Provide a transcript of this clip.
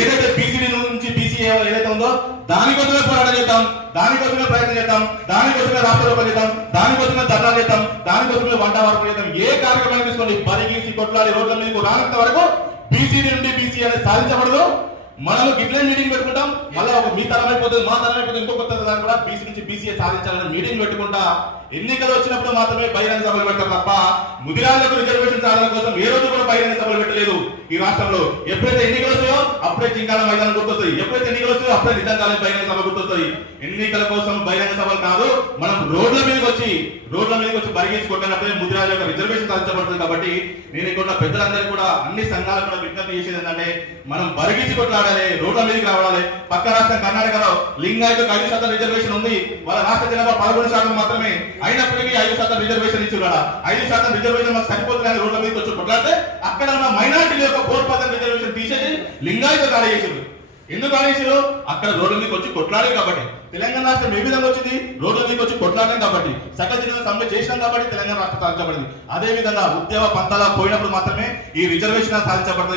ఏదైతే బీసీడీ నుంచి బీసీ ఏదైతే ఉందో దానికోసమే పోరాటం చేద్దాం, దానికోసమే ప్రయత్నం చేద్దాం, దానికోసమే రాష్ట్ర చేద్దాం, దానికోసమే ధర్నా చేద్దాం, దానికోసమే వంట వరకు చేద్దాం. ఏ కార్యక్రమం తీసుకోండి పరిగీసి కొట్లాడి రోడ్ల మీకు రానంత వరకు బీసీడీ నుండి బీసీ అనేది సాధించబడదు. మనము గిట్లే మీటింగ్ పెట్టుకుంటాం, మళ్ళీ ఒక మీ తరం అయిపోతుంది, మా తరం అయిపోతుంది, ఇంకో కొత్త తరం కూడా బీసీ నుంచి బీసీ సాధించాలని మీటింగ్ పెట్టుకుంటా ఎన్నికలు వచ్చినప్పుడు మాత్రమే బహిరంగ సభలు పెట్టారు తప్ప ముదిరాజులకు రిజర్వేషన్ సాధన కోసం ఏ రోజు కూడా బహిరంగ సభలు పెట్టలేదు ఈ రాష్ట్రంలో. ఎప్పుడైతే ఎన్నికలు వస్తాయో అప్పుడే చింకాల మైదానం గుర్తొస్తాయి, ఎప్పుడైతే ఎన్నికలు వస్తాయో అప్పుడే నిజంగానే బహిరంగ సభ గుర్తొస్తాయి. ఎన్నికల కోసం బహిరంగ సభలు కాదు, మనం రోడ్ల మీదకి వచ్చి బరిగేసి కొట్టినప్పుడే ముదిరాజు యొక్క రిజర్వేషన్ సాధించబడుతుంది. కాబట్టి నేను ఇక్కడ పెద్దలందరూ కూడా అన్ని సంఘాలు కూడా విజ్ఞప్తి చేసేది ఏంటంటే మనం బరిగేసి కొట్లాడాలి, రోడ్ల మీదకి రావాలి. పక్క రాష్ట్రం కర్ణాటకలో లింగాయతకు 5% రిజర్వేషన్ ఉంది, వాళ్ళ రాష్ట్ర జనాభా 11% మాత్రమే, అయినప్పటికీ 5% రిజర్వేషన్ ఇచ్చారు. 5% రిజర్వేషన్ మాకు సరిపోతుంది కానీ రోడ్ల మీదకి వచ్చి కొట్లాడితే అక్కడ ఉన్న మైనార్టీల యొక్క 4% రిజర్వేషన్ తీసేసి లింగాయత ఖాళీ చేసారు. ఎందుకు ఆదేశారు? అక్కడ రోడ్ల మీదకి వచ్చి కొట్లాడే కాబట్టి. తెలంగాణ రాష్ట్రం ఏ విధంగా వచ్చింది? రోడ్ల మీదకి వచ్చి కొట్లాడడం కాబట్టి, సకల జన సమ్మె చేసినాం కాబట్టి తెలంగాణ రాష్ట్రం సాధించబడింది. అదే విధంగా ఉద్యమ పంతాల పోయినప్పుడు మాత్రమే ఈ రిజర్వేషన్ సాధించబడుతుంది.